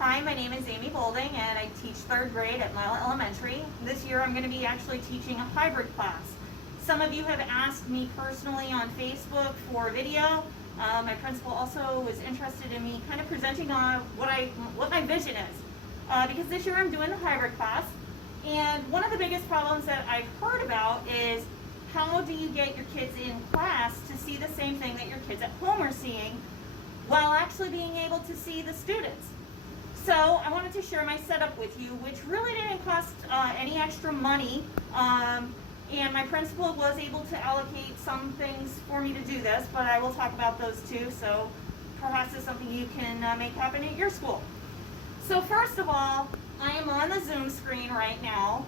Hi, my name is Amy Boulding and I teach 3rd grade at Mile Elementary. This year I'm going to be actually teaching a hybrid class. Some of you have asked me personally on Facebook for a video. My principal also was interested in me kind of presenting on what my vision is. Because this year I'm doing the hybrid class, and one of the biggest problems that I've heard about is how do you get your kids in class to see the same thing that your kids at home are seeing while actually being able to see the students. So I wanted to share my setup with you, which really didn't cost any extra money, and my principal was able to allocate some things for me to do this, but I will talk about those too, so perhaps it's something you can make happen at your school. So first of all, I am on the Zoom screen right now.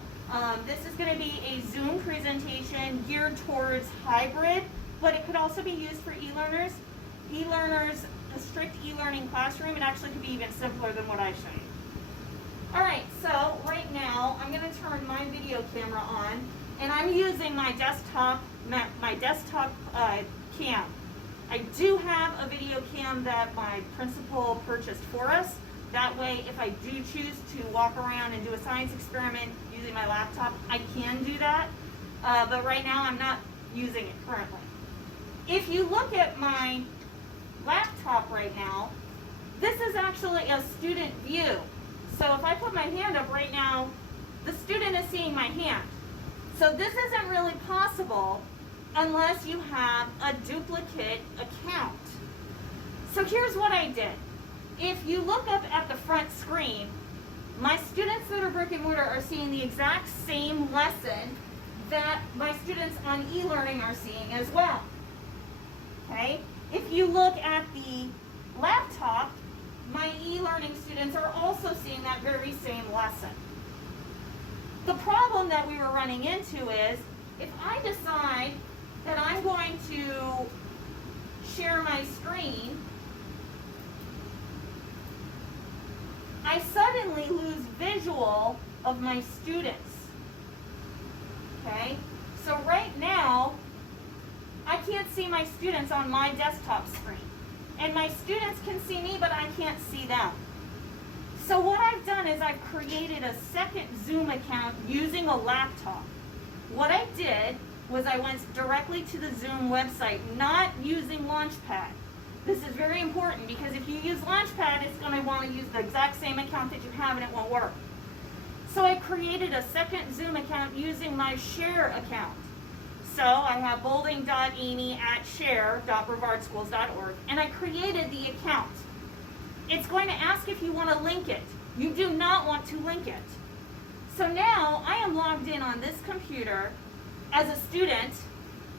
This is going to be a Zoom presentation geared towards hybrid, but it could also be used for e-learners. E-learners, a strict e-learning classroom, it actually could be even simpler than what I show you. Alright, so right now I'm going to turn my video camera on, and I'm using my desktop cam. I do have a video cam that my principal purchased for us. That way, if I do choose to walk around and do a science experiment using my laptop, I can do that. But right now, I'm not using it currently. If you look at my laptop right now, this is actually a student view. So if I put my hand up right now, the student is seeing my hand. So this isn't really possible unless you have a duplicate account. So here's what I did. If you look up at the front screen, my students that are brick and mortar are seeing the exact same lesson that my students on e-learning are seeing as well. Okay? If you look at the laptop, my e-learning students are also seeing that very same lesson. The problem that we were running into is if I decide that I'm going to share my screen, I suddenly lose visual of my students. Okay? So right now, I can't see my students on my desktop screen. And my students can see me, but I can't see them. So what I've done is I've created a second Zoom account using a laptop. What I did was I went directly to the Zoom website, not using Launchpad. This is very important because if you use Launchpad, it's going to want to use the exact same account that you have and it won't work. So I created a second Zoom account using my Share account. So I have boulding.amy@share.brevardschools.org, and I created the account. It's going to ask if you want to link it. You do not want to link it. So now I am logged in on this computer as a student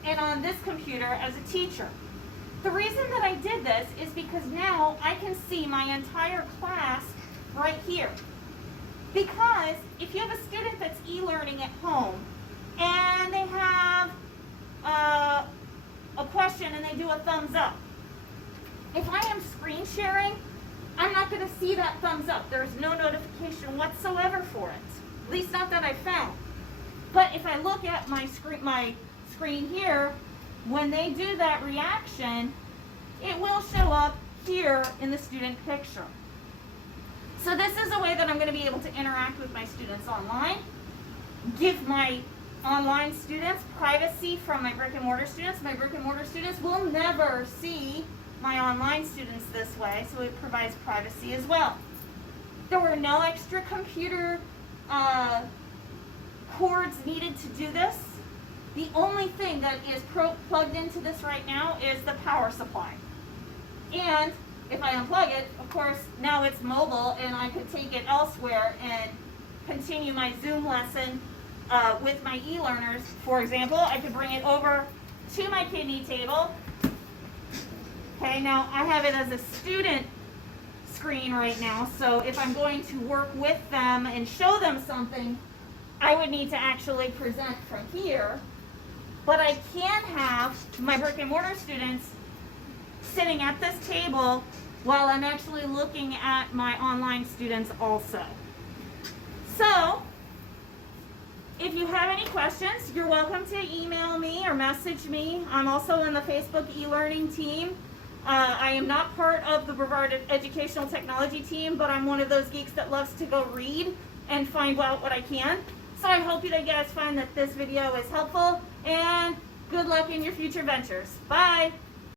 and on this computer as a teacher. The reason that I did this is because now I can see my entire class right here. Because if you have a student that's e-learning at home and they have a question and they do a thumbs up, if I am screen sharing, I'm not going to see that thumbs up. There's no notification whatsoever for it. At least not that I found. But if I look at my screen here, when they do that reaction, it will show up here in the student picture. So this is a way that I'm going to be able to interact with my students online, give my online students privacy from my brick and mortar students. My brick and mortar students will never see my online students this way, so it provides privacy as well. There were no extra computer cords needed to do this. The only thing that is plugged into this right now is the power supply. And if I unplug it, of course, now it's mobile and I could take it elsewhere and continue my Zoom lesson with my e-learners. For example, I could bring it over to my kidney table. Okay, now I have it as a student screen right now, so if I'm going to work with them and show them something, I would need to actually present from here. But I can have my brick and mortar students sitting at this table while I'm actually looking at my online students also. So, if you have any questions, you're welcome to email me or message me. I'm also in the Facebook e-learning team. I am not part of the Brevard Educational Technology team, but I'm one of those geeks that loves to go read and find out what I can. So I hope you guys find that this video is helpful, and good luck in your future ventures. Bye!